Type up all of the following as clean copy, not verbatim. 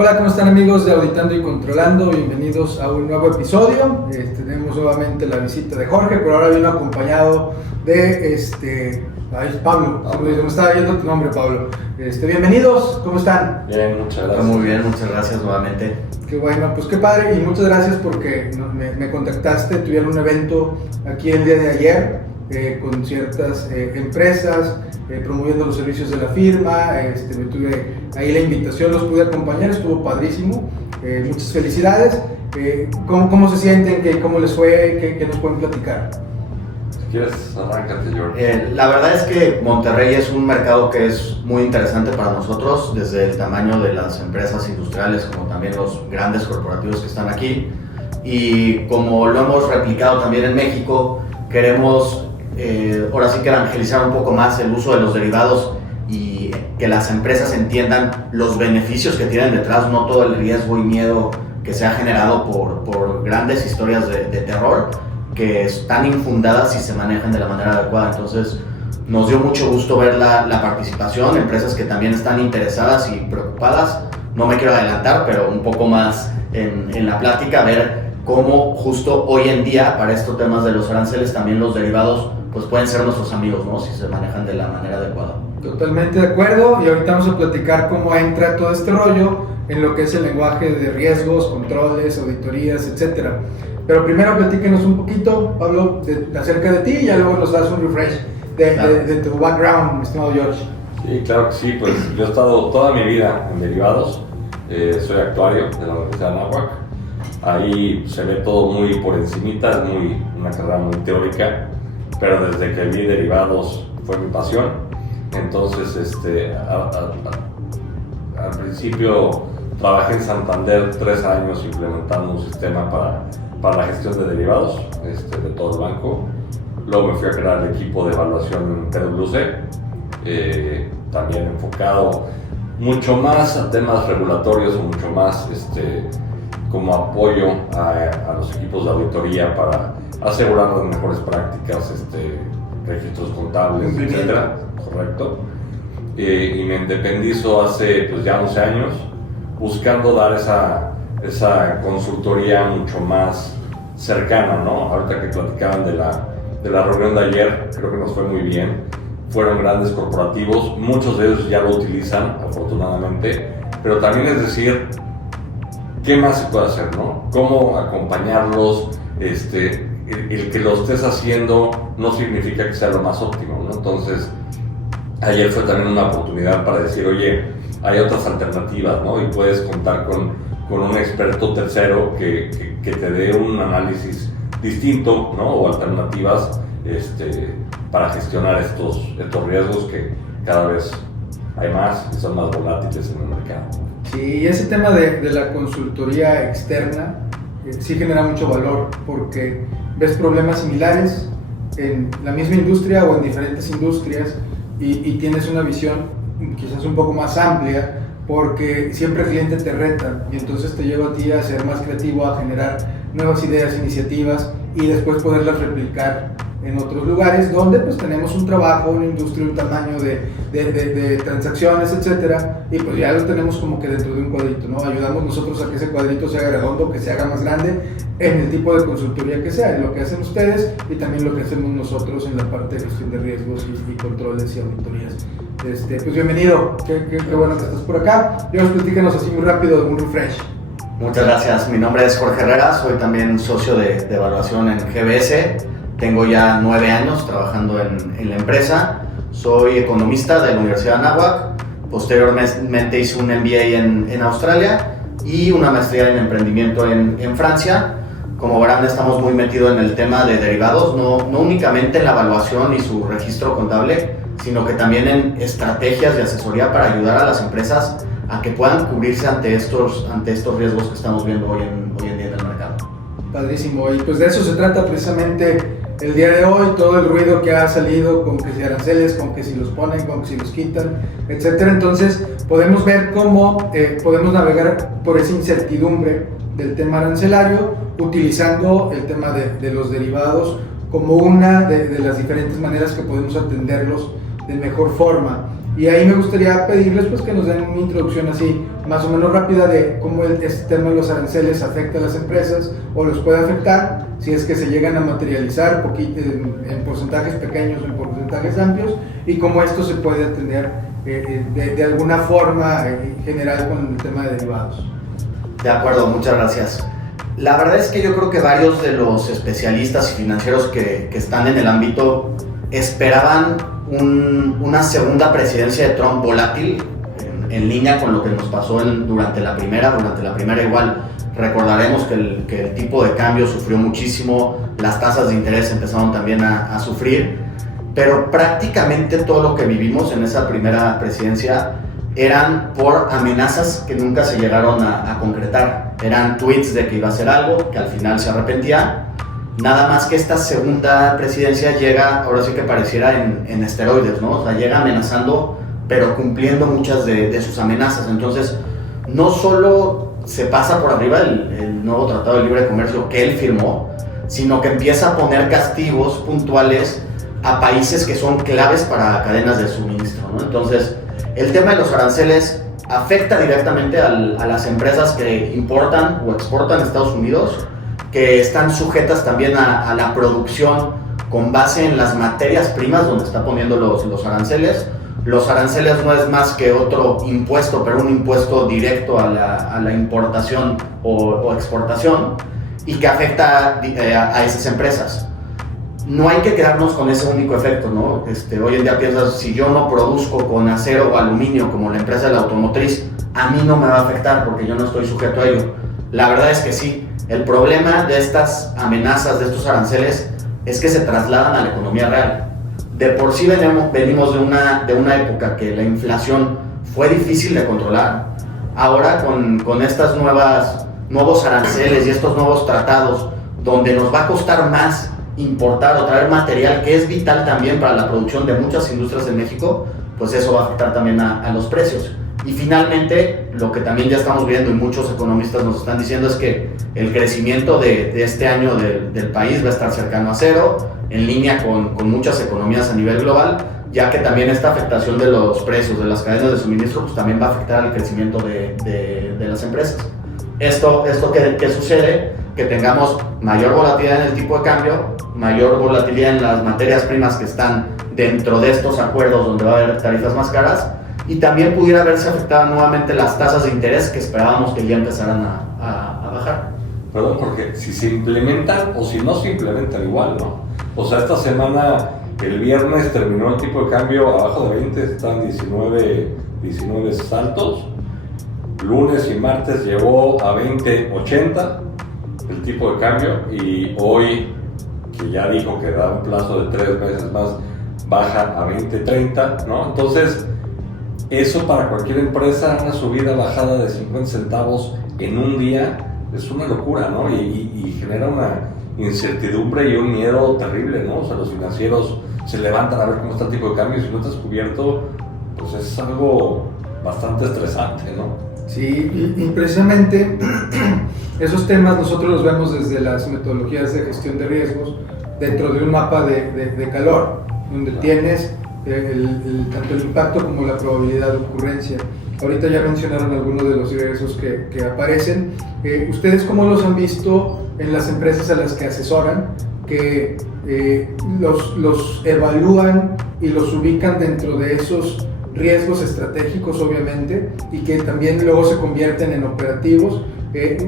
Hola, ¿cómo están amigos de Auditando y Controlando? Bienvenidos a un nuevo episodio. Tenemos nuevamente la visita de Jorge, pero ahora vino acompañado de Pablo. Me estaba viendo tu nombre, Pablo. Bienvenidos, ¿cómo están? Bien, muchas gracias. Muy bien, muchas gracias nuevamente. Qué bueno, pues qué padre y muchas gracias porque me contactaste. Tuvieron un evento aquí el día de ayer con ciertas empresas promoviendo los servicios de la firma. Me tuve ahí la invitación, los pude acompañar, estuvo padrísimo. Muchas felicidades. ¿Cómo se sienten? ¿Cómo les fue? ¿Qué nos pueden platicar? Si quieres, arráncate, George. La verdad es que Monterrey es un mercado que es muy interesante para nosotros, desde el tamaño de las empresas industriales como también los grandes corporativos que están aquí. Y como lo hemos replicado también en México, queremos ahora sí que evangelizar un poco más el uso de los derivados y que las empresas entiendan los beneficios que tienen detrás, no todo el riesgo y miedo que se ha generado por grandes historias de terror que están infundadas y se manejan de la manera adecuada. Entonces nos dio mucho gusto ver la participación, empresas que también están interesadas y preocupadas. No me quiero adelantar, pero un poco más en la plática, ver cómo justo hoy en día para estos temas de los aranceles también los derivados pues pueden ser nuestros amigos, ¿no? Si se manejan de la manera adecuada. Totalmente de acuerdo, y ahorita vamos a platicar cómo entra todo este rollo en lo que es el lenguaje de riesgos, controles, auditorías, etcétera. Pero primero platíquenos un poquito, Pablo, acerca de ti y ya luego nos das un refresh de tu background, mi estimado George. Sí, claro que sí, pues yo he estado toda mi vida en derivados, soy actuario de la Universidad de Anáhuac. Ahí se ve todo muy por encimita, es una carrera muy teórica, pero desde que vi derivados fue mi pasión. Entonces, al principio trabajé en Santander 3 años implementando un sistema para la gestión de derivados de todo el banco. Luego me fui a crear el equipo de evaluación en PwC, también enfocado mucho más a temas regulatorios, mucho más como apoyo a los equipos de auditoría para asegurar las mejores prácticas, registros contables, etcétera. Correcto. Y me independizo hace pues ya 11 años, buscando dar esa consultoría mucho más cercana, ¿no? Ahorita que platicaban de la reunión de ayer, creo que nos fue muy bien. Fueron grandes corporativos, muchos de ellos ya lo utilizan, afortunadamente, pero también es decir, ¿qué más se puede hacer, no? ¿Cómo acompañarlos? El que lo estés haciendo no significa que sea lo más óptimo, ¿no? Entonces, ayer fue también una oportunidad para decir, oye, hay otras alternativas, ¿no? Y puedes contar con un experto tercero que te dé un análisis distinto, ¿no? O alternativas para gestionar estos riesgos que cada vez hay más y son más volátiles en el mercado. Sí, y ese tema de la consultoría externa sí genera mucho valor porque ves problemas similares en la misma industria o en diferentes industrias y tienes una visión quizás un poco más amplia porque siempre el cliente te reta y entonces te lleva a ti a ser más creativo, a generar nuevas ideas, iniciativas y después poderlas replicar en otros lugares donde pues tenemos un trabajo, una industria, un tamaño de transacciones, etcétera, y pues ya lo tenemos como que dentro de un cuadrito, ¿no? Ayudamos nosotros a que ese cuadrito se haga redondo, que se haga más grande en el tipo de consultoría que sea, en lo que hacen ustedes y también lo que hacemos nosotros en la parte de gestión de riesgos y controles y auditorías. Pues bienvenido, qué bueno que estás por acá. Dios, platícanos así muy rápido un refresh. Muchas gracias, mi nombre es Jorge Herrera, soy también socio de evaluación en GBS. Tengo ya 9 años trabajando en la empresa, soy economista de la Universidad de Anáhuac, posteriormente hice un MBA en Australia y una maestría en emprendimiento en Francia. Como verán, estamos muy metidos en el tema de derivados, no únicamente en la evaluación y su registro contable, sino que también en estrategias de asesoría para ayudar a las empresas a que puedan cubrirse ante estos riesgos que estamos viendo hoy en día en el mercado. Padrísimo, y pues de eso se trata precisamente el día de hoy, todo el ruido que ha salido con que si aranceles, con que si los ponen, con que si los quitan, etcétera. Entonces podemos ver cómo podemos navegar por esa incertidumbre del tema arancelario utilizando el tema de los derivados como una de las diferentes maneras que podemos atenderlos de mejor forma. Y ahí me gustaría pedirles pues, que nos den una introducción así, más o menos rápida, de cómo este tema de los aranceles afecta a las empresas o los puede afectar, si es que se llegan a materializar en porcentajes pequeños o en porcentajes amplios, y cómo esto se puede atender de alguna forma general con el tema de derivados. De acuerdo, muchas gracias. La verdad es que yo creo que varios de los especialistas y financieros que están en el ámbito esperaban una segunda presidencia de Trump volátil, en línea con lo que nos pasó durante la primera. Durante la primera igual recordaremos que el tipo de cambio sufrió muchísimo, las tasas de interés empezaron también a sufrir, pero prácticamente todo lo que vivimos en esa primera presidencia eran por amenazas que nunca se llegaron a concretar. Eran tweets de que iba a hacer algo, que al final se arrepentía. Nada más que esta segunda presidencia llega, ahora sí que pareciera en esteroides, ¿no? O sea, llega amenazando, pero cumpliendo muchas de sus amenazas. Entonces, no solo se pasa por arriba el nuevo Tratado de Libre Comercio que él firmó, sino que empieza a poner castigos puntuales a países que son claves para cadenas de suministro, ¿no? Entonces, el tema de los aranceles afecta directamente a las empresas que importan o exportan a Estados Unidos, que están sujetas también a la producción con base en las materias primas donde está poniendo los aranceles. Los aranceles no es más que otro impuesto, pero un impuesto directo a la importación o exportación, y que afecta a esas empresas. No hay que quedarnos con ese único efecto, ¿no? Hoy en día piensas, si yo no produzco con acero o aluminio como la empresa de la automotriz, a mí no me va a afectar porque yo no estoy sujeto a ello. La verdad es que sí. El problema de estas amenazas, de estos aranceles, es que se trasladan a la economía real. De por sí venimos de una época que la inflación fue difícil de controlar. Ahora con estos nuevos aranceles y estos nuevos tratados, donde nos va a costar más importar o traer material que es vital también para la producción de muchas industrias en México, pues eso va a afectar también a los precios. Y finalmente, lo que también ya estamos viendo y muchos economistas nos están diciendo es que el crecimiento de este año del país va a estar cercano a cero, en línea con muchas economías a nivel global, ya que también esta afectación de los precios de las cadenas de suministro pues también va a afectar al crecimiento de las empresas. Esto que sucede, que tengamos mayor volatilidad en el tipo de cambio, mayor volatilidad en las materias primas que están dentro de estos acuerdos donde va a haber tarifas más caras, y también pudiera verse afectadas nuevamente las tasas de interés que esperábamos que ya empezaran a bajar. Perdón, porque si se implementan o si no se implementan igual, ¿no? O sea, esta semana, el viernes terminó el tipo de cambio abajo de 20, están 19 saltos. Lunes y martes llegó a 20.80 el tipo de cambio, y hoy, que ya dijo que da un plazo de 3 meses más, baja a 20.30, ¿no? Entonces, eso para cualquier empresa, una subida, bajada de 50 centavos en un día, es una locura, ¿no? Y genera una incertidumbre y un miedo terrible, ¿no? O sea, los financieros se levantan a ver cómo está el tipo de cambio, y si no estás cubierto, pues es algo bastante estresante, ¿no? Sí, y precisamente esos temas nosotros los vemos desde las metodologías de gestión de riesgos dentro de un mapa de calor, donde tienes tanto el impacto como la probabilidad de ocurrencia. Ahorita ya mencionaron algunos de los riesgos que aparecen. ¿Ustedes cómo los han visto en las empresas a las que asesoran, que los evalúan y los ubican dentro de esos riesgos estratégicos, obviamente, y que también luego se convierten en operativos?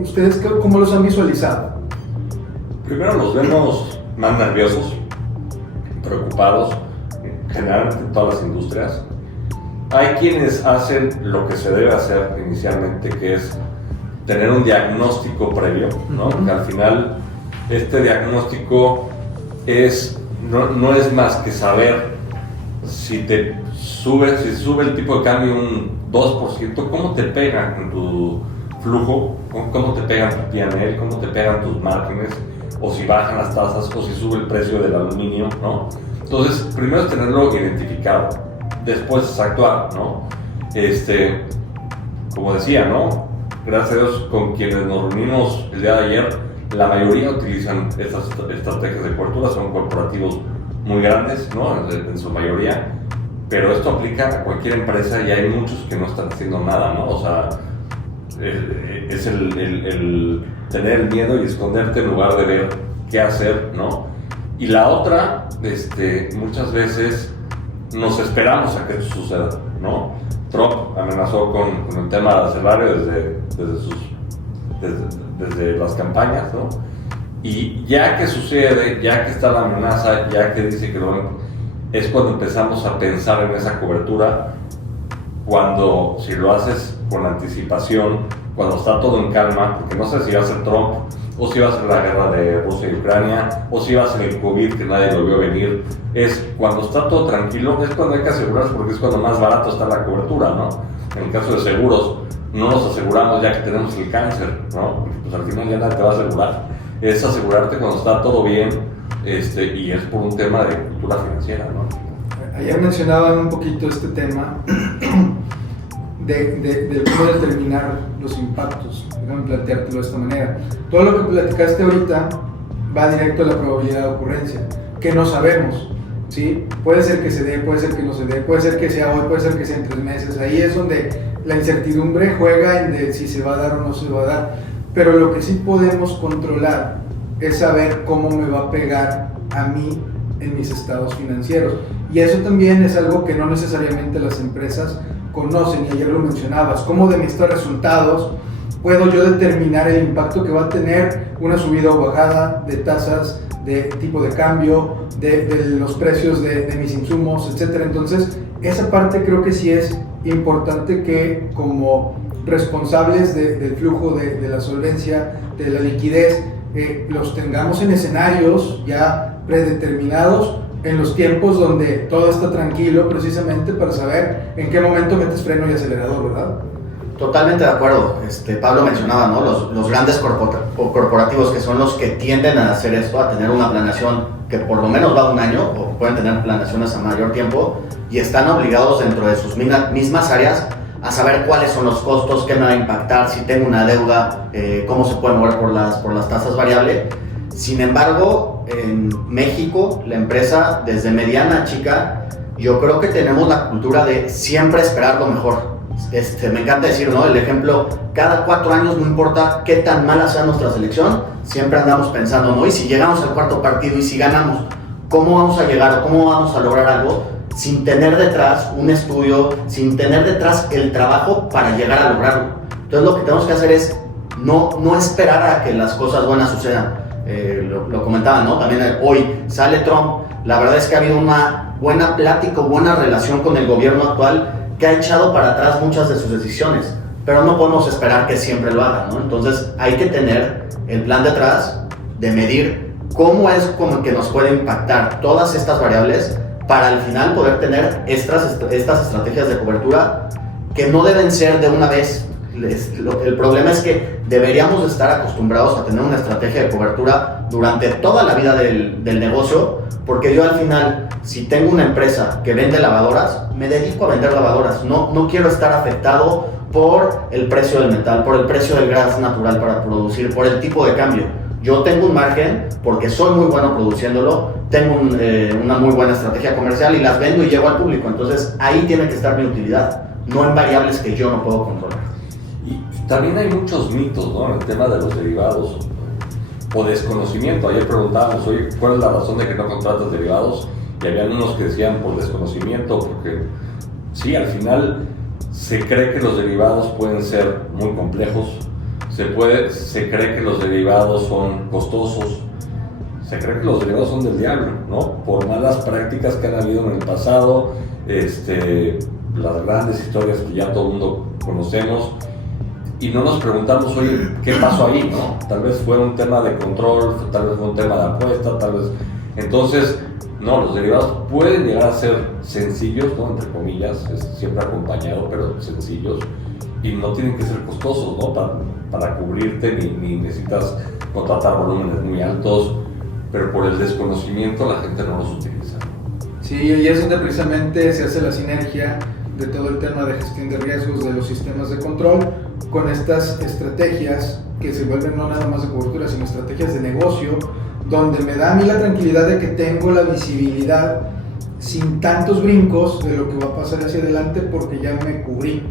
¿Ustedes cómo los han visualizado? Primero los vemos más nerviosos, preocupados, generalmente en todas las industrias. Hay quienes hacen lo que se debe hacer inicialmente, que es tener un diagnóstico previo, ¿no? Que al final este diagnóstico no es más que saber si sube el tipo de cambio un 2%, cómo te pegan en tu flujo, cómo te pegan tu P&L, cómo te pegan tus márgenes, o si bajan las tasas, o si sube el precio del aluminio, ¿no? Entonces, primero es tenerlo identificado, después es actuar, ¿no? Como decía, ¿no? Gracias a Dios, con quienes nos reunimos el día de ayer, la mayoría utilizan estas estrategias de cobertura, son corporativos muy grandes, ¿no? En su mayoría, pero esto aplica a cualquier empresa y hay muchos que no están haciendo nada, ¿no? O sea, es el tener el miedo y esconderte en lugar de ver qué hacer, ¿no? Y la otra, muchas veces nos esperamos a que eso suceda, ¿no? Trump amenazó con el tema arancelario desde las campañas, ¿no? Y ya que sucede, ya que está la amenaza, ya que dice que es cuando empezamos a pensar en esa cobertura, cuando si lo haces con anticipación, cuando está todo en calma, porque no sé si va a ser Trump, o si va a ser la guerra de Rusia y Ucrania, o si va a ser el COVID que nadie lo vio venir, es cuando está todo tranquilo, es cuando hay que asegurarse, porque es cuando más barato está la cobertura, ¿no? En el caso de seguros, no nos aseguramos ya que tenemos el cáncer, ¿no? Porque pues al final ya nadie te va a asegurar, es asegurarte cuando está todo bien, y es por un tema de cultura financiera, ¿no? Ayer mencionaban un poquito este tema de cómo determinar los impactos. Déjame planteártelo de esta manera. Todo lo que platicaste ahorita va directo a la probabilidad de ocurrencia, que no sabemos, ¿sí? Puede ser que se dé, puede ser que no se dé, puede ser que sea hoy, puede ser que sea en 3 meses. Ahí es donde la incertidumbre juega en de si se va a dar o no se va a dar. Pero lo que sí podemos controlar es saber cómo me va a pegar a mí en mis estados financieros. Y eso también es algo que no necesariamente las empresas conocen, y ayer lo mencionabas, cómo de mis resultados puedo yo determinar el impacto que va a tener una subida o bajada de tasas, de tipo de cambio, de los precios de mis insumos, etc. Entonces, esa parte creo que sí es importante que como responsables del flujo de la solvencia, de la liquidez, los tengamos en escenarios ya predeterminados en los tiempos donde todo está tranquilo, precisamente para saber en qué momento metes freno y acelerador, ¿verdad? Totalmente de acuerdo. Pablo mencionaba, ¿no? Los grandes corporativos, que son los que tienden a hacer esto, a tener una planeación que por lo menos va 1 año, o pueden tener planeaciones a mayor tiempo, y están obligados dentro de sus mismas áreas a saber cuáles son los costos, qué me va a impactar, si tengo una deuda, cómo se puede mover por las tasas variables. Sin embargo, en México, la empresa, desde mediana a chica, yo creo que tenemos la cultura de siempre esperar lo mejor. Me encanta decir, ¿no? El ejemplo, cada 4 años, no importa qué tan mala sea nuestra selección, siempre andamos pensando, ¿no? Y si llegamos al 4.º partido y si ganamos, ¿cómo vamos a llegar o cómo vamos a lograr algo sin tener detrás un estudio, sin tener detrás el trabajo para llegar a lograrlo? Entonces lo que tenemos que hacer es no esperar a que las cosas buenas sucedan. Lo comentaban, ¿no? También hoy sale Trump. La verdad es que ha habido una buena plática, buena relación con el gobierno actual, que ha echado para atrás muchas de sus decisiones, pero no podemos esperar que siempre lo haga, ¿no? Entonces hay que tener el plan detrás de medir cómo es como que nos puede impactar todas estas variables para al final poder tener estas estrategias de cobertura que no deben ser de una vez. El problema es que deberíamos estar acostumbrados a tener una estrategia de cobertura durante toda la vida del negocio, porque yo al final, si tengo una empresa que vende lavadoras, me dedico a vender lavadoras. No quiero estar afectado por el precio del metal, por el precio del gas natural para producir, por el tipo de cambio. Yo tengo un margen porque soy muy bueno produciéndolo, tengo una muy buena estrategia comercial y las vendo y llego al público. Entonces ahí tiene que estar mi utilidad, no en variables que yo no puedo controlar. Y también hay muchos mitos, ¿no? En el tema de los derivados o desconocimiento. Ayer preguntábamos, oye, ¿cuál es la razón de que no contratas derivados? Y había unos que decían por desconocimiento, porque sí, al final se cree que los derivados pueden ser muy complejos, se cree que los derivados son costosos, se cree que los derivados son del diablo, ¿no? Por malas prácticas que han habido en el pasado, las grandes historias que ya todo el mundo conocemos, y no nos preguntamos, oye, ¿qué pasó ahí, no? Tal vez fue un tema de control, tal vez fue un tema de apuesta, tal vez... Entonces, no, los derivados pueden llegar a ser sencillos, ¿no? Entre comillas, siempre acompañado, pero sencillos, y no tienen que ser costosos, ¿no? Para cubrirte, ni necesitas contratar volúmenes muy altos, pero por el desconocimiento la gente no los utiliza. Sí, y es donde precisamente se hace la sinergia de todo el tema de gestión de riesgos de los sistemas de control con estas estrategias que se vuelven no nada más de cobertura, sino estrategias de negocio, donde me da a mí la tranquilidad de que tengo la visibilidad sin tantos brincos de lo que va a pasar hacia adelante porque ya me cubrí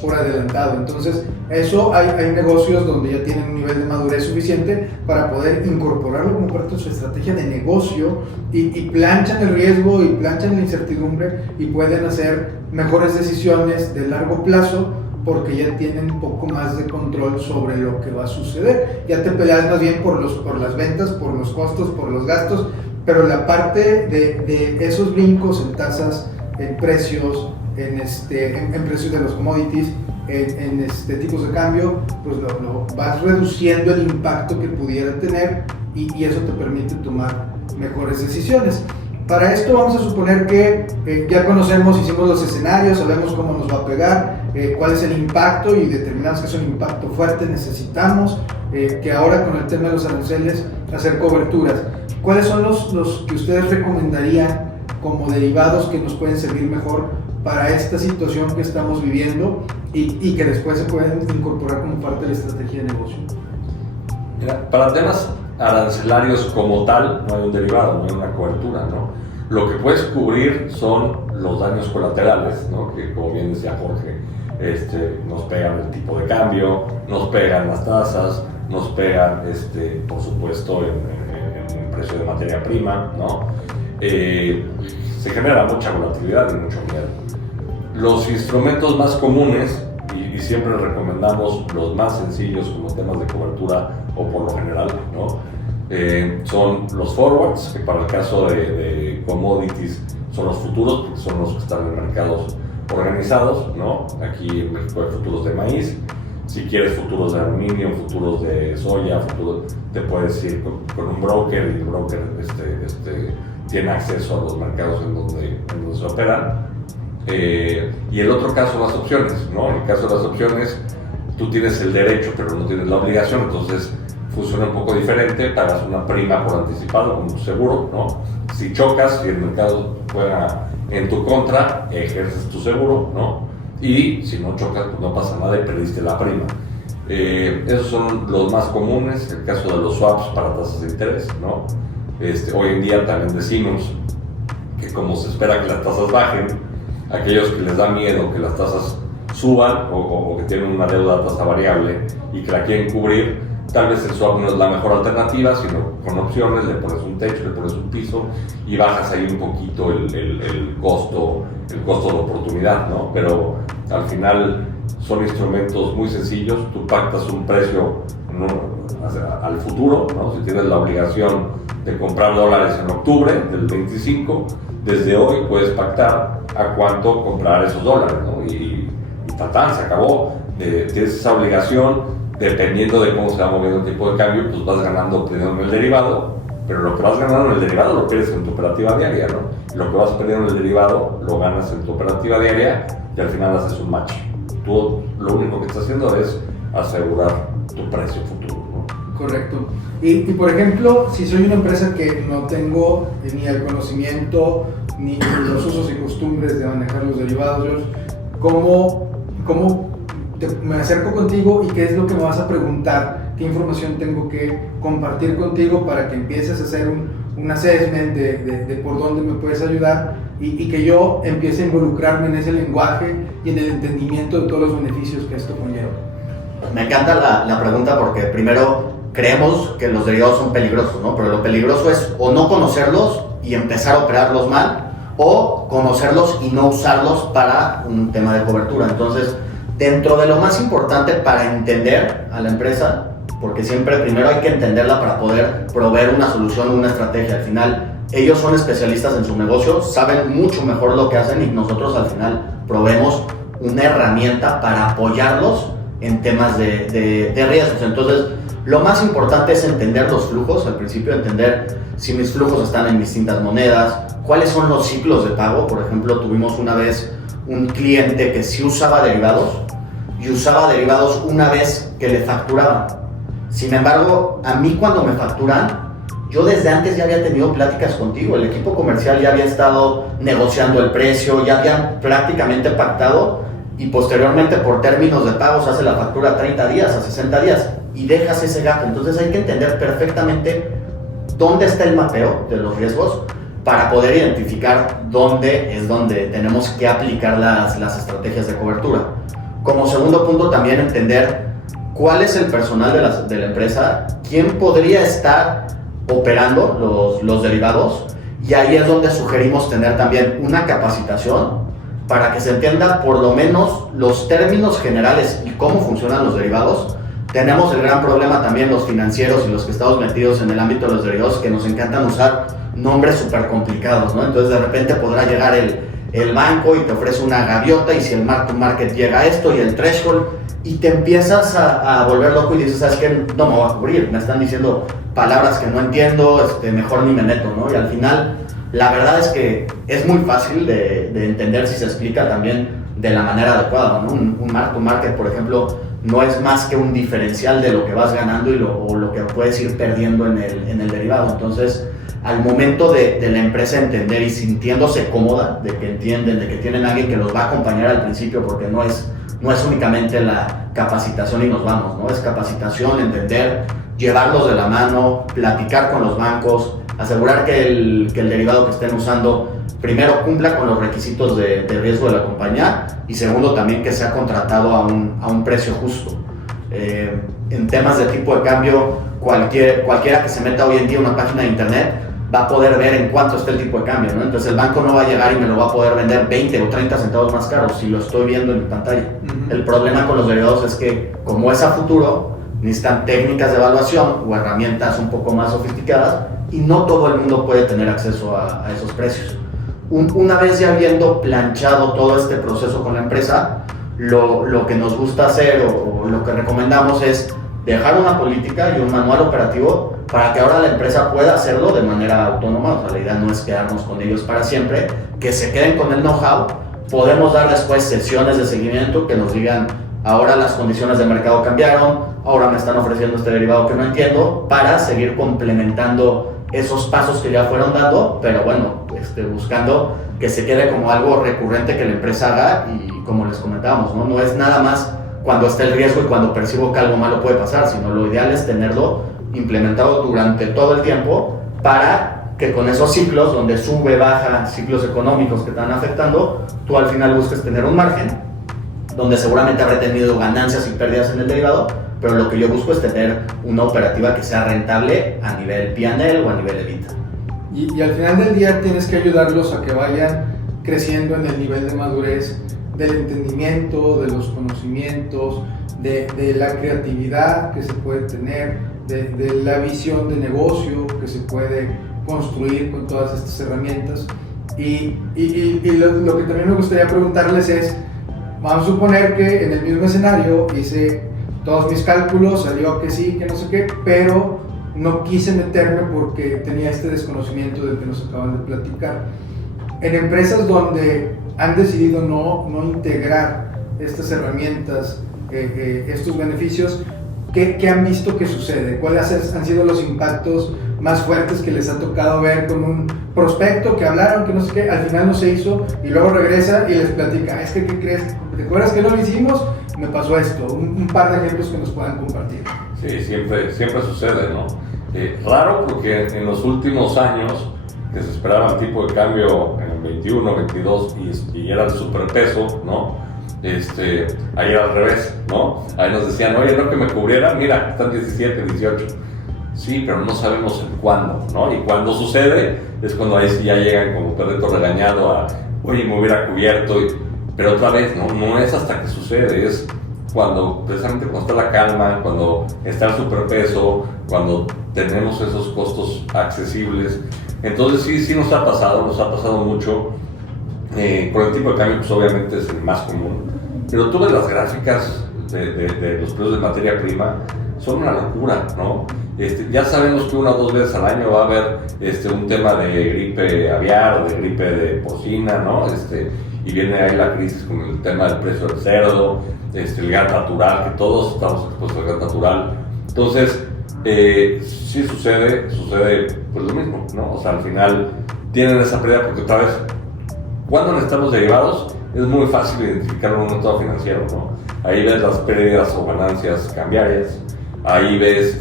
por adelantado. Entonces, eso hay negocios donde ya tienen un nivel de madurez suficiente para poder incorporarlo como parte de su estrategia de negocio y planchan el riesgo y planchan la incertidumbre y pueden hacer mejores decisiones de largo plazo porque ya tienen un poco más de control sobre lo que va a suceder. Ya te peleas más bien por las ventas, por los costos, por los gastos, pero la parte de esos brincos en tasas, en precios, en precios de los commodities, en tipos de cambio, pues lo vas reduciendo el impacto que pudiera tener y eso te permite tomar mejores decisiones. Para esto vamos a suponer que ya conocemos, hicimos los escenarios, sabemos cómo nos va a pegar, cuál es el impacto y determinamos que es un impacto fuerte, necesitamos que ahora con el tema de los aranceles hacer coberturas. ¿Cuáles son los que ustedes recomendarían como derivados que nos pueden servir mejor para esta situación que estamos viviendo y que después se pueden incorporar como parte de la estrategia de negocio? Mira, para temas arancelarios como tal, no hay un derivado, no hay una cobertura, ¿no? Lo que puedes cubrir son los daños colaterales, ¿no? Que como bien decía Jorge, nos pegan el tipo de cambio, nos pegan las tasas, nos pegan, por supuesto, en el precio de materia prima, ¿no? Se genera mucha volatilidad y mucho miedo. Los instrumentos más comunes, y siempre recomendamos los más sencillos como temas de cobertura o por lo general, ¿no? Son los forwards, que para el caso de commodities son los futuros, porque son los que están en mercados organizados, ¿no? Aquí en México hay futuros de maíz. Si quieres futuros de aluminio, futuros de soya, te puedes ir con un broker y el broker tiene acceso a los mercados en donde se operan. Y el otro caso, las opciones, ¿no? En el caso de las opciones, tú tienes el derecho pero no tienes la obligación, entonces funciona un poco diferente, pagas una prima por anticipado como un seguro, ¿no? Si chocas y el mercado juega en tu contra, ejerces tu seguro, ¿no? Y si no chocas, pues no pasa nada y perdiste la prima. Esos son los más comunes, el caso de los swaps para tasas de interés, ¿no? Hoy en día también decimos que como se espera que las tasas bajen, aquellos que les da miedo que las tasas suban o que tienen una deuda a tasa variable y que la quieren cubrir, tal vez el swap no es la mejor alternativa, sino con opciones, le pones un techo, le pones un piso y bajas ahí un poquito el costo de oportunidad, ¿no? Pero al final son instrumentos muy sencillos, tú pactas un precio, ¿no?, al futuro, ¿no? Si tienes la obligación de comprar dólares en octubre del 25, desde hoy puedes pactar a cuánto comprar esos dólares, ¿no? Y tatán, se acabó. Tienes esa obligación, dependiendo de cómo se va moviendo el tipo de cambio, pues vas ganando perdiendo en el derivado, pero lo que vas ganando en el derivado lo pierdes en tu operativa diaria, ¿no? Lo que vas perdiendo en el derivado lo ganas en tu operativa diaria y al final haces un match. Tú lo único que estás haciendo es asegurar tu precio futuro, ¿no? Correcto. Y por ejemplo, si soy una empresa que no tengo ni el conocimiento ni los usos y costumbres de manejar los derivados, George, ¿cómo me acerco contigo y qué es lo que me vas a preguntar? ¿Qué información tengo que compartir contigo para que empieces a hacer un assessment de por dónde me puedes ayudar y que yo empiece a involucrarme en ese lenguaje y en el entendimiento de todos los beneficios que esto conlleva? Me encanta la pregunta porque primero creemos que los derivados son peligrosos, ¿no? Pero lo peligroso es o no conocerlos y empezar a operarlos mal, o conocerlos y no usarlos para un tema de cobertura. Entonces, dentro de lo más importante para entender a la empresa, porque siempre primero hay que entenderla para poder proveer una solución, una estrategia. Al final, ellos son especialistas en su negocio, saben mucho mejor lo que hacen y nosotros al final proveemos una herramienta para apoyarlos en temas de riesgos. Entonces, lo más importante es entender los flujos, al principio entender si mis flujos están en distintas monedas, cuáles son los ciclos de pago. Por ejemplo, tuvimos una vez un cliente que sí usaba derivados y usaba derivados una vez que le facturaban. Sin embargo, a mí cuando me facturan, yo desde antes ya había tenido pláticas contigo, el equipo comercial ya había estado negociando el precio, ya habían prácticamente pactado y posteriormente por términos de pagos hace la factura a 30 días, a 60 días y dejas ese gap. Entonces hay que entender perfectamente dónde está el mapeo de los riesgos, para poder identificar dónde es donde tenemos que aplicar las estrategias de cobertura. Como segundo punto, también entender cuál es el personal de la empresa, quién podría estar operando los derivados, y ahí es donde sugerimos tener también una capacitación para que se entienda por lo menos los términos generales y cómo funcionan los derivados. Tenemos el gran problema también los financieros y los que estamos metidos en el ámbito de los derivados, que nos encantan usar nombres súper complicados, ¿no? Entonces de repente podrá llegar el banco y te ofrece una gaviota, y si el mark to market llega a esto y el threshold, y te empiezas a volver loco y dices, ¿sabes qué? No me voy a cubrir, me están diciendo palabras que no entiendo, mejor ni me meto, ¿no? Y al final la verdad es que es muy fácil de entender si se explica también de la manera adecuada, ¿no? Un mark to market, por ejemplo, no es más que un diferencial de lo que vas ganando o lo que puedes ir perdiendo en el derivado. Entonces, al momento de la empresa entender y sintiéndose cómoda, de que entienden, de que tienen a alguien que los va a acompañar al principio, porque no es únicamente la capacitación y nos vamos, ¿no? Es capacitación, entender, llevarlos de la mano, platicar con los bancos, asegurar que el derivado que estén usando primero cumpla con los requisitos de riesgo de la compañía, y segundo también que sea contratado a un precio justo. En temas de tipo de cambio, cualquiera que se meta hoy en día a una página de internet va a poder ver en cuánto está el tipo de cambio, ¿no? Entonces el banco no va a llegar y me lo va a poder vender 20 o 30 centavos más caro si lo estoy viendo en mi pantalla. El problema con los derivados es que, como es a futuro, necesitan técnicas de evaluación o herramientas un poco más sofisticadas, y no todo el mundo puede tener acceso a esos precios. Una vez ya habiendo planchado todo este proceso con la empresa, lo que nos gusta hacer o lo que recomendamos es dejar una política y un manual operativo para que ahora la empresa pueda hacerlo de manera autónoma. O sea, la idea no es quedarnos con ellos para siempre, que se queden con el know-how. Podemos dar después sesiones de seguimiento que nos digan, ahora las condiciones de mercado cambiaron, ahora me están ofreciendo este derivado que no entiendo, para seguir complementando esos pasos que ya fueron dando, pero bueno, buscando que se quede como algo recurrente que la empresa haga. Y como les comentábamos, no es nada más cuando está el riesgo y cuando percibo que algo malo puede pasar, sino lo ideal es tenerlo implementado durante todo el tiempo, para que con esos ciclos donde sube, baja, ciclos económicos que te van afectando, tú al final busques tener un margen donde seguramente habré tenido ganancias y pérdidas en el derivado, pero lo que yo busco es tener una operativa que sea rentable a nivel P&L o a nivel EBITDA. Y al final del día tienes que ayudarlos a que vayan creciendo en el nivel de madurez, del entendimiento, de los conocimientos, de la creatividad que se puede tener, de la visión de negocio que se puede construir con todas estas herramientas. Y lo que también me gustaría preguntarles es, vamos a suponer que en el mismo escenario hice todos mis cálculos, salió que sí, que no sé qué, pero no quise meterme porque tenía este desconocimiento del que nos acaban de platicar. En empresas donde han decidido no integrar estas herramientas, estos beneficios, ¿qué han visto que sucede? ¿Cuáles han sido los impactos más fuertes que les ha tocado ver con un prospecto que hablaron, que no sé qué, al final no se hizo, y luego regresa y les platica, es que, ¿qué crees? ¿Te acuerdas que no lo hicimos? Me pasó esto. Un par de ejemplos que nos puedan compartir. Sí, siempre sucede, ¿no? Raro, porque en los últimos años que se esperaba el tipo de cambio en el 21, 22 y era el superpeso, ¿no? Ahí era al revés, ¿no? Ahí nos decían, oye, no que me cubriera, mira, están 17, 18. Sí, pero no sabemos en cuándo, ¿no? Y cuando sucede es cuando ahí sí ya llegan como perrito regañado a, oye, me hubiera cubierto. Pero otra vez, no es hasta que sucede, es precisamente cuando está la calma, cuando está el superpeso, cuando tenemos esos costos accesibles. Entonces sí nos ha pasado mucho. Con el tipo de cambio, pues obviamente es el más común. Pero tú ves las gráficas de los precios de materia prima, son una locura, ¿no? Ya sabemos que 1 o 2 veces al año va a haber un tema de gripe aviar o de gripe de porcina, ¿no? Y viene ahí la crisis con el tema del precio del cerdo, el gas natural, que todos estamos expuestos al gas natural. Entonces, sí sucede pues lo mismo, ¿no? O sea, al final tienen esa pérdida porque otra vez, cuando necesitamos derivados, es muy fácil identificar un estado financiero, ¿no? Ahí ves las pérdidas o ganancias cambiarias, ahí ves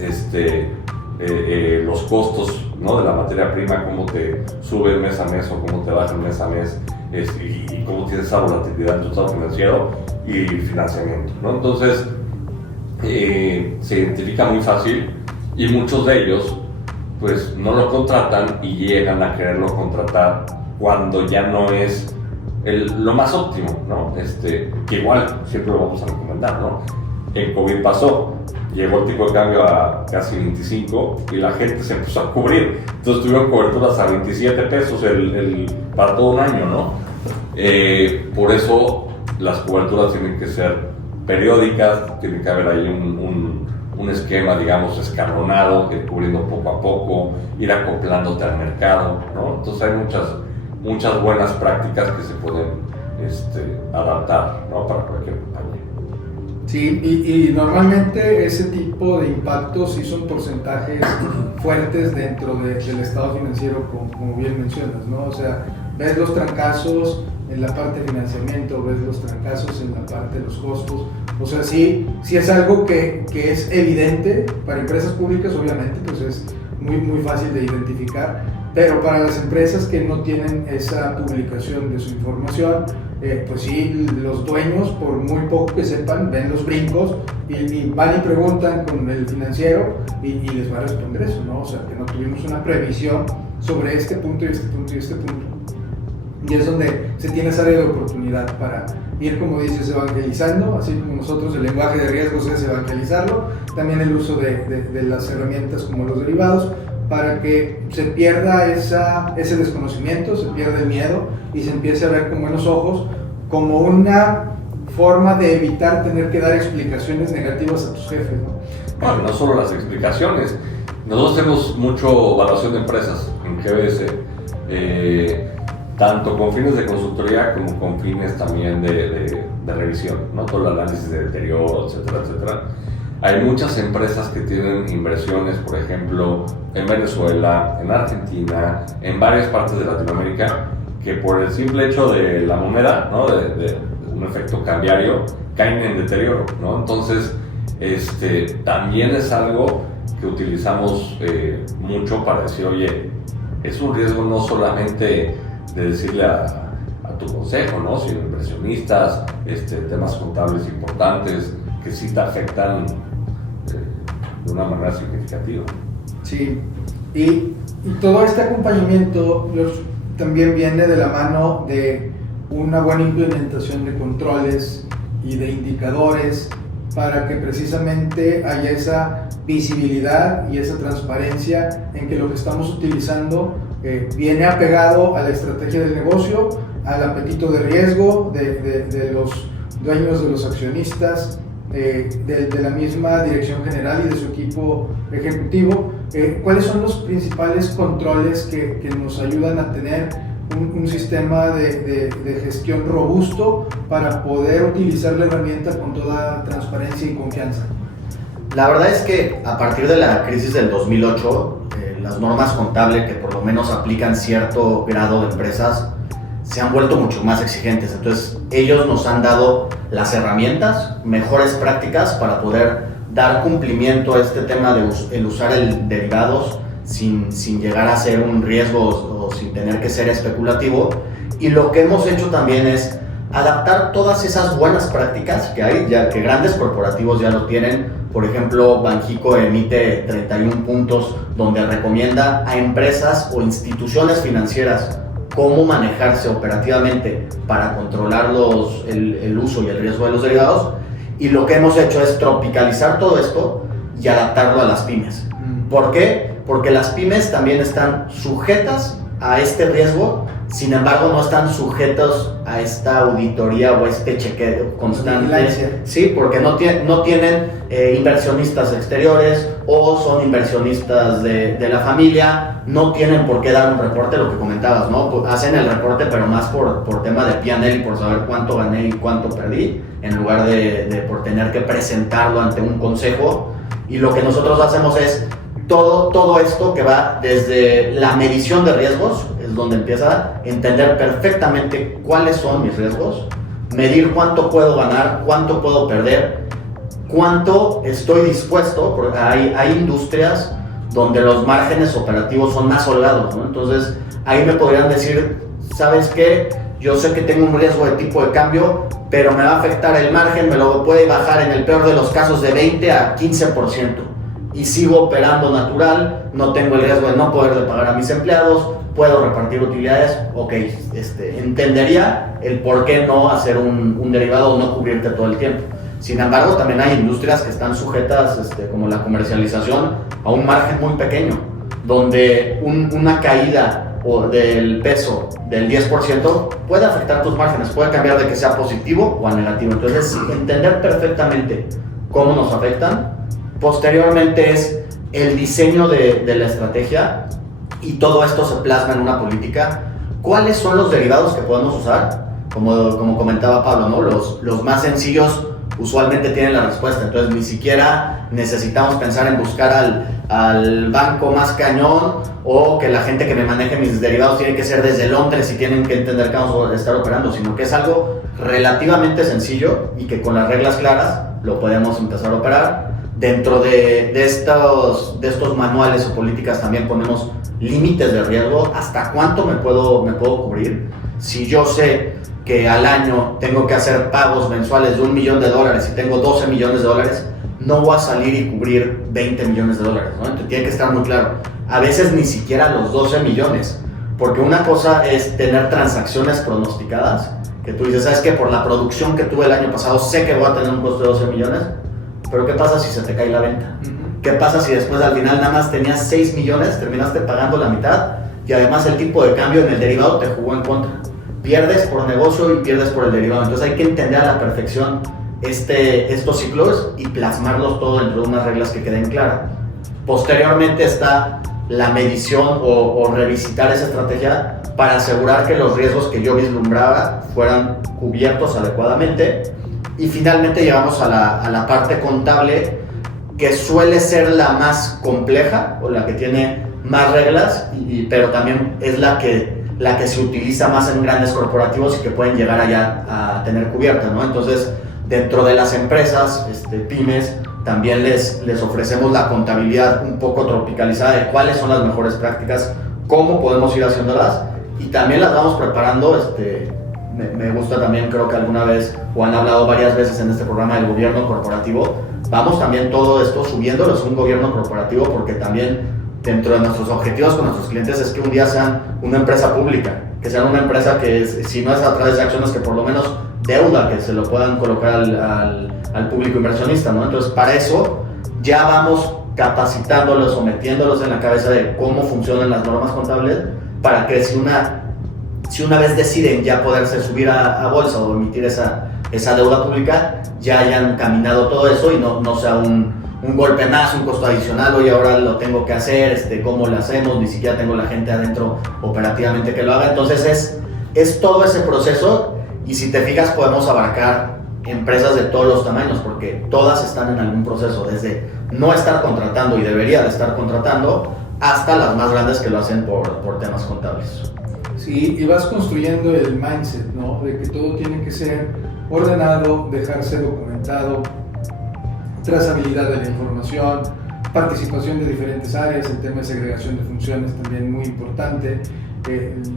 los costos ¿no? De la materia prima, cómo te sube mes a mes o cómo te baja mes a mes, y cómo tienes esa volatilidad en tu estado financiero y financiamiento, ¿no? Entonces, se identifica muy fácil y muchos de ellos pues no lo contratan y llegan a quererlo contratar cuando ya no es lo más óptimo, ¿no? Que igual siempre lo vamos a recomendar, ¿no? El COVID pasó, llegó el tipo de cambio a casi 25 y la gente se empezó a cubrir, entonces tuvieron coberturas a 27 pesos para todo un año, ¿no? Por eso las coberturas tienen que ser periódicas, tiene que haber ahí un esquema, digamos, escalonado, cubriendo poco a poco, ir acoplándote al mercado, ¿no? Entonces hay muchas buenas prácticas que se pueden adaptar, ¿no? Para cualquier compañía. Sí, y normalmente ese tipo de impactos sí son porcentajes fuertes dentro del estado financiero, como bien mencionas, ¿no? O sea, ves los trancazos en la parte de financiamiento, ves los trancazos en la parte de los costos. O sea, sí es algo que es evidente para empresas públicas, obviamente, pues es muy fácil de identificar, pero para las empresas que no tienen esa publicación de su información, pues sí, los dueños, por muy poco que sepan, ven los brincos y van y preguntan con el financiero y les va a responder eso, ¿no? O sea, que no tuvimos una previsión sobre este punto y este punto y este punto. Y es donde se tiene esa área de oportunidad para ir, como dices, evangelizando, así como nosotros el lenguaje de riesgos es evangelizarlo, también el uso de las herramientas como los derivados, para que se pierda ese desconocimiento, se pierda el miedo y se empiece a ver con buenos ojos como una forma de evitar tener que dar explicaciones negativas a tus jefes, ¿no? Bueno, no solo las explicaciones, nosotros hacemos mucho evaluación de empresas en GBS, tanto con fines de consultoría como con fines también de revisión, ¿no? Todo el análisis de deterioro, etcétera, etcétera. Hay muchas empresas que tienen inversiones, por ejemplo, en Venezuela, en Argentina, en varias partes de Latinoamérica, que por el simple hecho de la moneda, ¿no? de un efecto cambiario, caen en deterioro, ¿no? Entonces, también es algo que utilizamos mucho para decir, oye, es un riesgo no solamente de decirle a tu consejo, ¿no? Sino inversionistas, temas contables importantes que sí te afectan de una manera significativa. Sí, y todo este acompañamiento también viene de la mano de una buena implementación de controles y de indicadores para que precisamente haya esa visibilidad y esa transparencia en que lo que estamos utilizando viene apegado a la estrategia del negocio, al apetito de riesgo de los dueños, de los accionistas, de la misma dirección general y de su equipo ejecutivo. ¿Cuáles son los principales controles que nos ayudan a tener un sistema de gestión robusto para poder utilizar la herramienta con toda transparencia y confianza? La verdad es que a partir de la crisis del 2008, las normas contables que por lo menos aplican cierto grado de empresas se han vuelto mucho más exigentes. Entonces ellos nos han dado las herramientas, mejores prácticas para poder dar cumplimiento a este tema de el usar derivados sin llegar a ser un riesgo o sin tener que ser especulativo. Y lo que hemos hecho también es adaptar todas esas buenas prácticas que hay, ya que grandes corporativos ya lo tienen. Por ejemplo, Banxico emite 31 puntos donde recomienda a empresas o instituciones financieras cómo manejarse operativamente para controlar el uso y el riesgo de los derivados. Y lo que hemos hecho es tropicalizar todo esto y adaptarlo a las pymes. ¿Por qué? Porque las pymes también están sujetas a este riesgo, sin embargo no están sujetos a esta auditoría o este chequeo constante. Sí, porque no tienen inversionistas exteriores o son inversionistas de la familia, no tienen por qué dar un reporte, lo que comentabas, ¿no? Pues hacen el reporte pero más por tema de P&L y por saber cuánto gané y cuánto perdí, en lugar de por tener que presentarlo ante un consejo. Y lo que nosotros hacemos es todo esto que va desde la medición de riesgos, es donde empieza a entender perfectamente cuáles son mis riesgos, medir cuánto puedo ganar, cuánto puedo perder, cuánto estoy dispuesto, porque hay industrias donde los márgenes operativos son más holgados, ¿no? Entonces, ahí me podrían decir, ¿sabes qué? Yo sé que tengo un riesgo de tipo de cambio, pero me va a afectar el margen, me lo puede bajar en el peor de los casos de 20 a 15%. Y sigo operando natural, no tengo el riesgo de no poderle pagar a mis empleados, puedo repartir utilidades. Ok, entendería el por qué no hacer un derivado o no cubrirte todo el tiempo. Sin embargo, también hay industrias que están sujetas, como la comercialización, a un margen muy pequeño, donde una caída del peso del 10% puede afectar tus márgenes, puede cambiar de que sea positivo o a negativo. Entonces, entender perfectamente cómo nos afectan. Posteriormente es el diseño de la estrategia, y todo esto se plasma en una política. ¿Cuáles son los derivados que podemos usar? Como comentaba Pablo, ¿no? Los más sencillos usualmente tienen la respuesta, entonces ni siquiera necesitamos pensar en buscar al banco más cañón, o que la gente que me maneje mis derivados tiene que ser desde Londres y tienen que entender que vamos a estar operando, sino que es algo relativamente sencillo y que con las reglas claras lo podemos empezar a operar. Dentro de estos manuales o políticas también ponemos límites de riesgo, hasta cuánto me puedo cubrir. Si yo sé que al año tengo que hacer pagos mensuales de $1 millón y tengo 12 millones de dólares, no voy a salir y cubrir 20 millones de dólares, ¿no? Entonces tiene que estar muy claro. A veces ni siquiera los 12 millones, porque una cosa es tener transacciones pronosticadas, que tú dices, ¿sabes qué? Por la producción que tuve el año pasado sé que voy a tener un costo de 12 millones, pero ¿qué pasa si se te cae la venta? ¿Qué pasa si después al final nada más tenías 6 millones, terminaste pagando la mitad y además el tipo de cambio en el derivado te jugó en contra? Pierdes por negocio y pierdes por el derivado. Entonces hay que entender a la perfección estos ciclos y plasmarlos todo dentro de unas reglas que queden claras. Posteriormente está la medición o revisitar esa estrategia para asegurar que los riesgos que yo vislumbraba fueran cubiertos adecuadamente. Y finalmente llegamos a la parte contable, que suele ser la más compleja o la que tiene más reglas, pero también es la que se utiliza más en grandes corporativos y que pueden llegar allá a tener cubierta, ¿no? Entonces, dentro de las empresas, pymes, también les ofrecemos la contabilidad un poco tropicalizada de cuáles son las mejores prácticas, cómo podemos ir haciéndolas, y también las vamos preparando. Me gusta también, creo que alguna vez, o han hablado varias veces en este programa del gobierno corporativo, vamos también todo esto subiéndolos a un gobierno corporativo, porque también dentro de nuestros objetivos con nuestros clientes es que un día sean una empresa pública, que sean una empresa que, si no es a través de acciones, que por lo menos deuda, que se lo puedan colocar al público inversionista, ¿no? Entonces, para eso ya vamos capacitándolos o metiéndolos en la cabeza de cómo funcionan las normas contables, para que si una vez deciden ya poderse subir a bolsa o emitir esa deuda pública, ya hayan caminado todo eso y no sea un golpe más, un costo adicional, oye, ahora lo tengo que hacer, ¿cómo lo hacemos? Ni siquiera tengo la gente adentro operativamente que lo haga. Entonces es todo ese proceso, y si te fijas podemos abarcar empresas de todos los tamaños, porque todas están en algún proceso, desde no estar contratando y debería de estar contratando, hasta las más grandes que lo hacen por temas contables. Sí, y vas construyendo el mindset, ¿no? De que todo tiene que ser ordenado, dejarse documentado, trazabilidad de la información, participación de diferentes áreas, el tema de segregación de funciones también muy importante,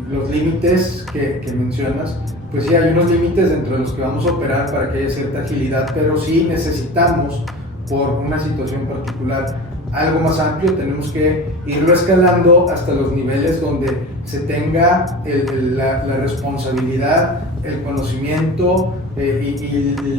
los límites que mencionas, pues sí hay unos límites dentro de los que vamos a operar para que haya cierta agilidad, pero sí necesitamos, por una situación particular, algo más amplio. Tenemos que irlo escalando hasta los niveles donde se tenga la responsabilidad, el conocimiento y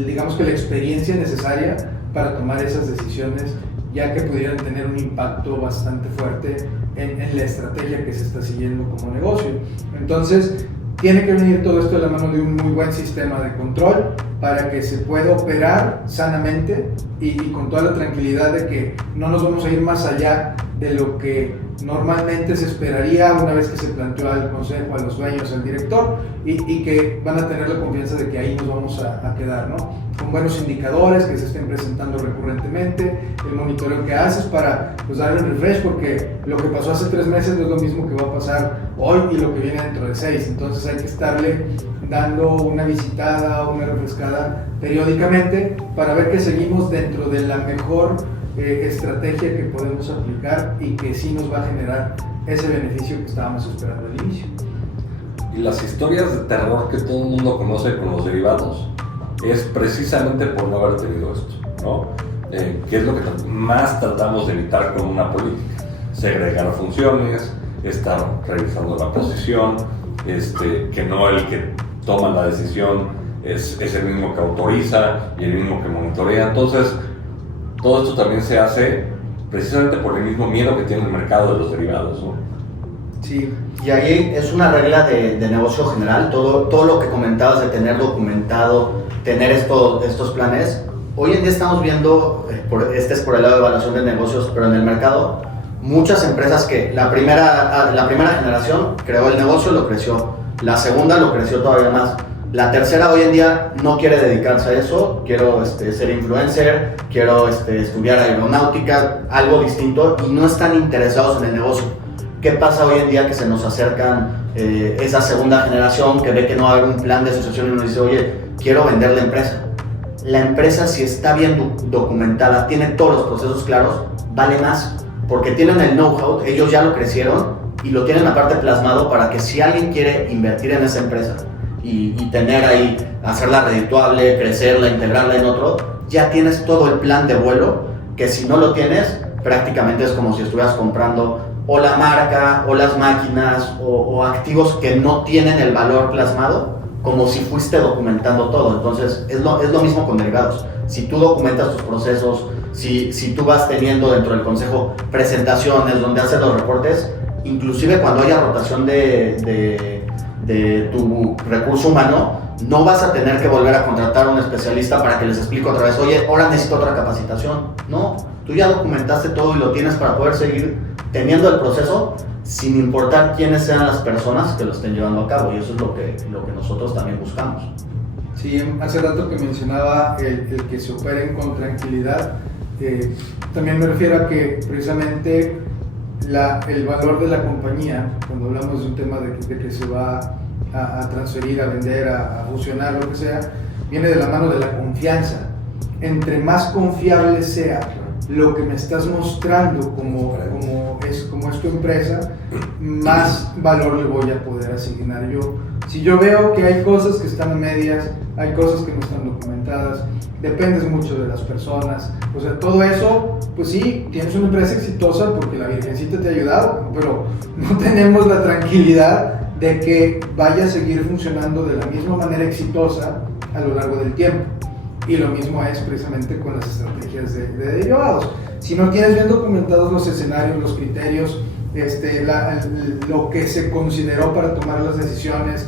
digamos que la experiencia necesaria para tomar esas decisiones, ya que pudieran tener un impacto bastante fuerte en la estrategia que se está siguiendo como negocio. Entonces, tiene que venir todo esto de la mano de un muy buen sistema de control para que se pueda operar sanamente y con toda la tranquilidad de que no nos vamos a ir más allá de lo que normalmente se esperaría una vez que se planteó al consejo, a los dueños, al director, y que van a tener la confianza de que ahí nos vamos a quedar, ¿no? Con buenos indicadores que se estén presentando recurrentemente, el monitoreo que haces para pues, darle un refresh, porque lo que pasó hace 3 meses no es lo mismo que va a pasar hoy y lo que viene dentro de 6, entonces hay que estarle dando una visitada, una refrescada periódicamente para ver que seguimos dentro de la mejor estrategia que podemos aplicar y que sí nos va a generar ese beneficio que estábamos esperando al inicio. Y las historias de terror que todo el mundo conoce con los derivados es precisamente por no haber tenido esto, ¿no? Que es lo que más tratamos de evitar con una política: segregar funciones, estar revisando la posición, que no el que toma la decisión es el mismo que autoriza y el mismo que monitorea. Entonces, todo esto también se hace precisamente por el mismo miedo que tiene el mercado de los derivados, ¿no? Sí. Y ahí es una regla de negocio general, todo lo que comentabas de tener documentado, tener estos planes. Hoy en día estamos viendo, este es por el lado de evaluación de negocios, pero en el mercado, muchas empresas que la primera generación creó el negocio, lo creció, la segunda lo creció todavía más, la tercera hoy en día no quiere dedicarse a eso, quiero ser influencer, quiero estudiar aeronáutica, algo distinto, y no están interesados en el negocio. ¿Qué pasa hoy en día? Que se nos acercan esa segunda generación que ve que no va a haber un plan de asociación y nos dice, oye, quiero vender la empresa. La empresa, si está bien documentada, tiene todos los procesos claros, vale más, porque tienen el know-how, ellos ya lo crecieron y lo tienen aparte plasmado para que si alguien quiere invertir en esa empresa y tener ahí, hacerla redituable, crecerla, integrarla en otro, ya tienes todo el plan de vuelo, que si no lo tienes, prácticamente es como si estuvieras comprando o la marca, o las máquinas, o activos que no tienen el valor plasmado, como si fuiste documentando todo. Entonces, es lo mismo con derivados. Si tú documentas tus procesos, si tú vas teniendo dentro del consejo presentaciones donde haces los reportes, inclusive cuando haya rotación de tu recurso humano, no vas a tener que volver a contratar a un especialista para que les explique otra vez, oye, ahora necesito otra capacitación. No, tú ya documentaste todo y lo tienes para poder seguir teniendo el proceso sin importar quiénes sean las personas que lo estén llevando a cabo, y eso es lo que nosotros también buscamos. Sí, hace rato que mencionaba el que se operen con tranquilidad, también me refiero a que precisamente el valor de la compañía, cuando hablamos de un tema de que se va a transferir, a vender, a fusionar, lo que sea, viene de la mano de la confianza. Entre más confiable sea lo que me estás mostrando como es tu empresa, más valor le voy a poder asignar yo. Si yo veo que hay cosas que están a medias, hay cosas que no están documentadas, dependes mucho de las personas, o sea, todo eso, pues sí, tienes una empresa exitosa porque la Virgencita te ha ayudado, pero no tenemos la tranquilidad de que vaya a seguir funcionando de la misma manera exitosa a lo largo del tiempo. Y lo mismo es precisamente con las estrategias de derivados. Si no tienes bien documentados los escenarios, los criterios, lo que se consideró para tomar las decisiones,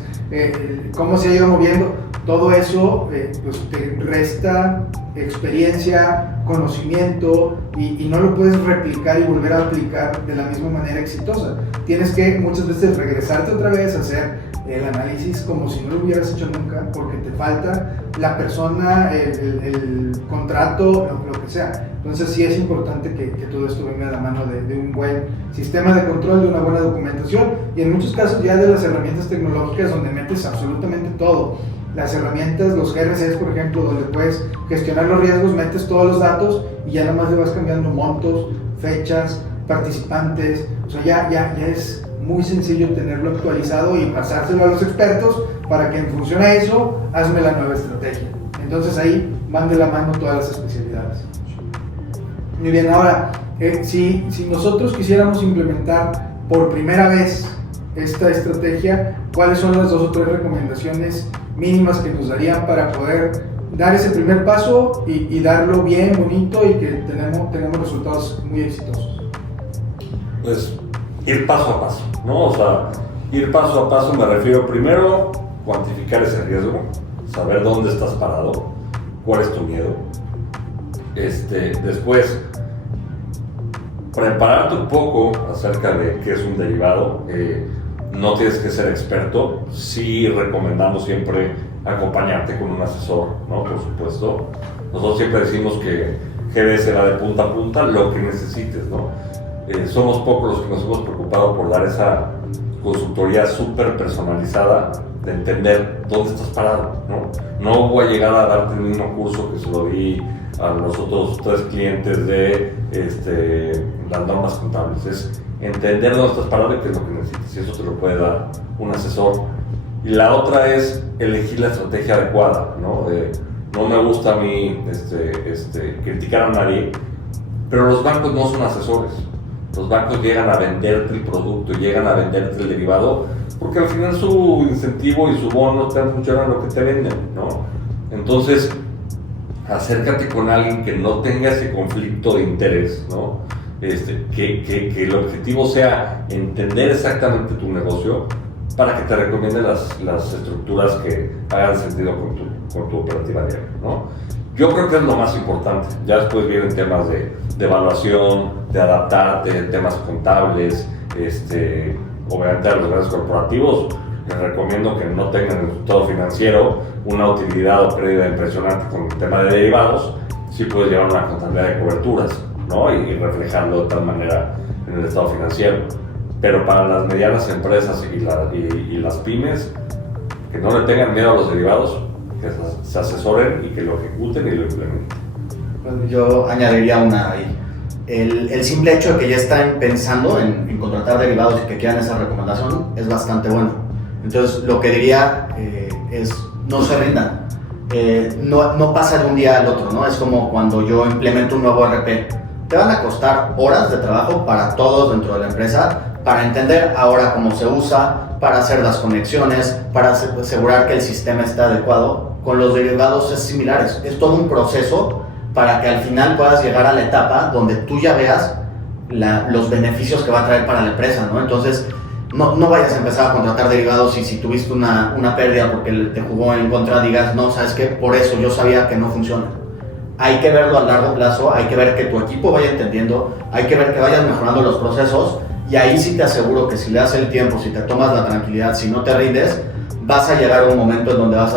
cómo se ha ido moviendo, todo eso pues te resta experiencia, conocimiento y no lo puedes replicar y volver a aplicar de la misma manera exitosa. Tienes que muchas veces regresarte otra vez a hacer el análisis como si no lo hubieras hecho nunca, porque te falta la persona, el contrato, lo que sea. Entonces sí es importante que todo esto venga de la mano de un buen sistema de control, de una buena documentación, y en muchos casos ya de las herramientas tecnológicas donde metes absolutamente todo. Las herramientas, los GRCs, por ejemplo, donde puedes gestionar los riesgos, metes todos los datos y ya nada más le vas cambiando montos, fechas, participantes. O sea, ya es muy sencillo tenerlo actualizado y pasárselo a los expertos para que en función a eso, hazme la nueva estrategia. Entonces ahí van de la mano todas las especialidades. Muy bien, ahora, si nosotros quisiéramos implementar por primera vez esta estrategia, ¿cuáles son las 2 o 3 recomendaciones mínimas que nos darían para poder dar ese primer paso y darlo bien, bonito y que tengamos resultados muy exitosos? Pues ir paso a paso, ¿no? O sea, ir paso a paso me refiero primero a cuantificar ese riesgo, saber dónde estás parado, cuál es tu miedo. Después, prepararte un poco acerca de qué es un derivado. No tienes que ser experto, sí recomendamos siempre acompañarte con un asesor, ¿no? Por supuesto. Nosotros siempre decimos que GBS va de punta a punta, lo que necesites, ¿no? Somos pocos los que nos hemos preocupado por dar esa consultoría súper personalizada de entender dónde estás parado, ¿no? No voy a llegar a darte el mismo curso que se lo di a los otros 3 clientes de las normas contables. Es entender dónde estás parado y qué es lo que necesitas, y eso te lo puede dar un asesor. Y la otra es elegir la estrategia adecuada, ¿no? No me gusta a mí criticar a nadie, pero los bancos no son asesores. Los bancos llegan a venderte el producto, llegan a venderte el derivado, porque al final su incentivo y su bono te funcionan lo que te venden, ¿no? Entonces, acércate con alguien que no tenga ese conflicto de interés, ¿no? Que el objetivo sea entender exactamente tu negocio para que te recomiende las estructuras que hagan sentido con tu operativa diaria, ¿no? Yo creo que es lo más importante. Ya después vienen temas de evaluación, de adaptarte, temas contables, obviamente a los grandes corporativos les recomiendo que no tengan el resultado financiero una utilidad o pérdida impresionante con el tema de derivados. Sí puedes llevar una contabilidad de coberturas, ¿no? y reflejarlo de tal manera en el estado financiero. Pero para las medianas empresas y las pymes, que no le tengan miedo a los derivados, que se asesoren y que lo ejecuten y lo implementen. Yo añadiría una ahí. El simple hecho de que ya están pensando en contratar derivados y que quieran esa recomendación es bastante bueno. Entonces, lo que diría es no se rindan. No pasa de un día al otro, ¿no? Es como cuando yo implemento un nuevo RP. Te van a costar horas de trabajo para todos dentro de la empresa, para entender ahora cómo se usa, para hacer las conexiones, para asegurar que el sistema está adecuado. Con los derivados es similar, es todo un proceso para que al final puedas llegar a la etapa donde tú ya veas los beneficios que va a traer para la empresa, ¿no? Entonces, no vayas a empezar a contratar derivados y si tuviste una pérdida porque te jugó en contra, digas, no, ¿sabes qué? Por eso yo sabía que no funciona. Hay que verlo a largo plazo, hay que ver que tu equipo vaya entendiendo, hay que ver que vayas mejorando los procesos, y ahí sí te aseguro que si le das el tiempo, si te tomas la tranquilidad, si no te rindes, vas a llegar a un momento en donde vas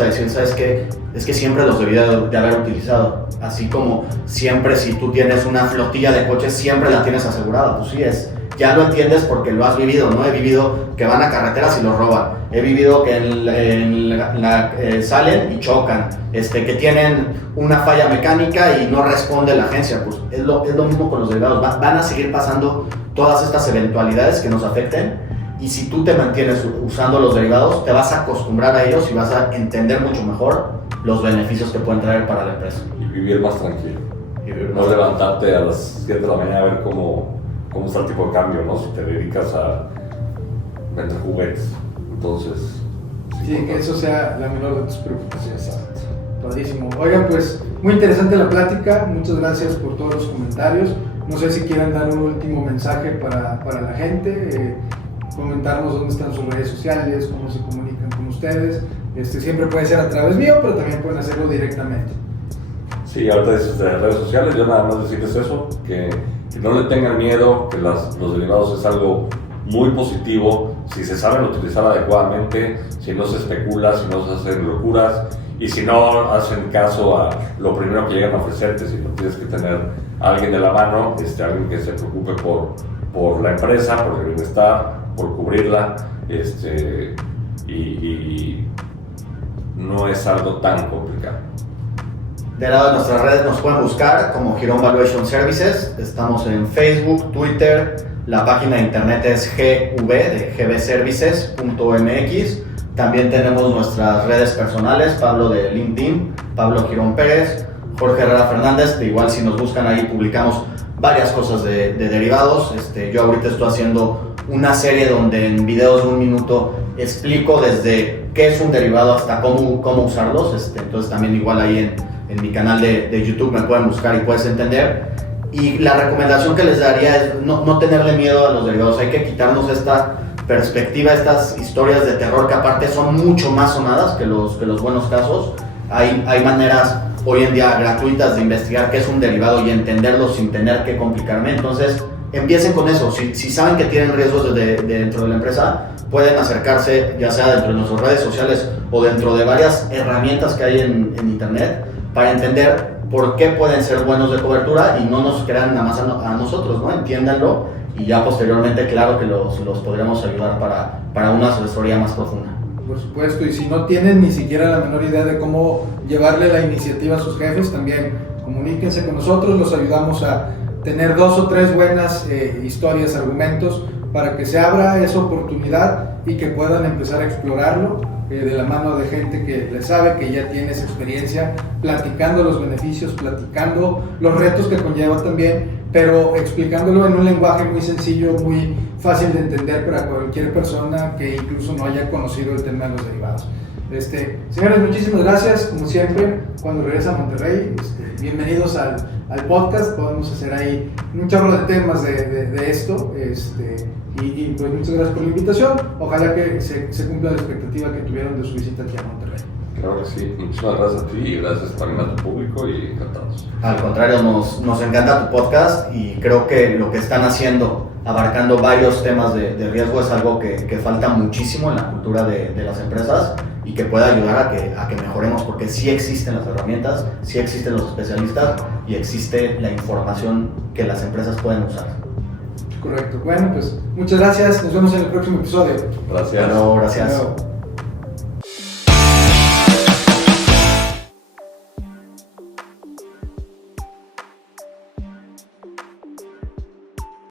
a decir, ¿sabes qué? Es que siempre los debía de haber utilizado. Así como siempre, si tú tienes una flotilla de coches, siempre la tienes asegurada. Pues sí, ya lo entiendes porque lo has vivido, ¿no? He vivido que van a carreteras y los roban. He vivido que salen y chocan. Que tienen una falla mecánica y no responde la agencia. Pues es lo mismo con los derivados. Van a seguir pasando todas estas eventualidades que nos afecten. Y si tú te mantienes usando los derivados, te vas a acostumbrar a ellos y vas a entender mucho mejor los beneficios que pueden traer para la empresa. Y vivir más tranquilo. No levantarte a las 7 de la mañana a ver cómo está el tipo de cambio, ¿no? Si te dedicas a vender juguetes. Entonces... Sí, que eso sea la menor de tus preocupaciones. Padrísimo. Oigan, pues, muy interesante la plática. Muchas gracias por todos los comentarios. No sé si quieren dar un último mensaje para la gente. Comentarnos dónde están sus redes sociales, cómo se comunican con ustedes. Siempre puede ser a través mío, pero también pueden hacerlo directamente. Sí, ahorita dices de redes sociales, yo nada más decirles eso, que no le tengan miedo, que los derivados es algo muy positivo, si se saben utilizar adecuadamente, si no se especula, si no se hacen locuras, y si no hacen caso a lo primero que llegan a ofrecerte, si no tienes que tener a alguien de la mano, alguien que se preocupe por la empresa, por el bienestar, por cubrirla, y no es algo tan complicado. Del lado de nuestras redes nos pueden buscar como Girón Valuation Services. Estamos en Facebook, Twitter, la página de internet es gbservices.mx. También tenemos nuestras redes personales, Pablo de LinkedIn, Pablo Girón Pérez, Jorge Herrera Fernández. Igual si nos buscan ahí publicamos varias cosas de derivados. Yo ahorita estoy haciendo una serie donde en videos de 1 minuto explico desde qué es un derivado hasta cómo usarlos. Entonces también igual ahí en mi canal de YouTube me pueden buscar y puedes entender. Y la recomendación que les daría es no tenerle miedo a los derivados. Hay que quitarnos esta perspectiva, estas historias de terror que aparte son mucho más sonadas que los buenos casos. Hay maneras hoy en día gratuitas de investigar qué es un derivado y entenderlo sin tener que complicarme. Entonces empiecen con eso. Si saben que tienen riesgos dentro de la empresa, pueden acercarse ya sea dentro de nuestras redes sociales o dentro de varias herramientas que hay en internet para entender por qué pueden ser buenos de cobertura y no nos crean nada más a nosotros, ¿no? Entiéndanlo y ya posteriormente, claro que los podremos ayudar para una asesoría más profunda. Por supuesto, y si no tienen ni siquiera la menor idea de cómo llevarle la iniciativa a sus jefes, también comuníquense con nosotros, los ayudamos a tener 2 o 3 buenas historias, argumentos, para que se abra esa oportunidad y que puedan empezar a explorarlo de la mano de gente que le sabe, que ya tiene esa experiencia, platicando los beneficios, platicando los retos que conlleva también, pero explicándolo en un lenguaje muy sencillo, muy fácil de entender para cualquier persona que incluso no haya conocido el tema de los derivados. Señores, muchísimas gracias, como siempre, cuando regresa a Monterrey, bienvenidos al podcast, podemos hacer ahí un chorro de temas de esto, y pues muchas gracias por la invitación, ojalá que se cumpla la expectativa que tuvieron de su visita aquí a Monterrey. Claro que sí, muchísimas gracias a ti y gracias también a tu público y encantados. Al contrario, nos encanta tu podcast y creo que lo que están haciendo, abarcando varios temas de riesgo, es algo que falta muchísimo en la cultura de las empresas y que puede ayudar a que mejoremos, porque sí existen las herramientas, sí existen los especialistas y existe la información que las empresas pueden usar. Correcto, bueno, pues muchas gracias, nos vemos en el próximo episodio. Gracias. Bueno, gracias. Hasta luego.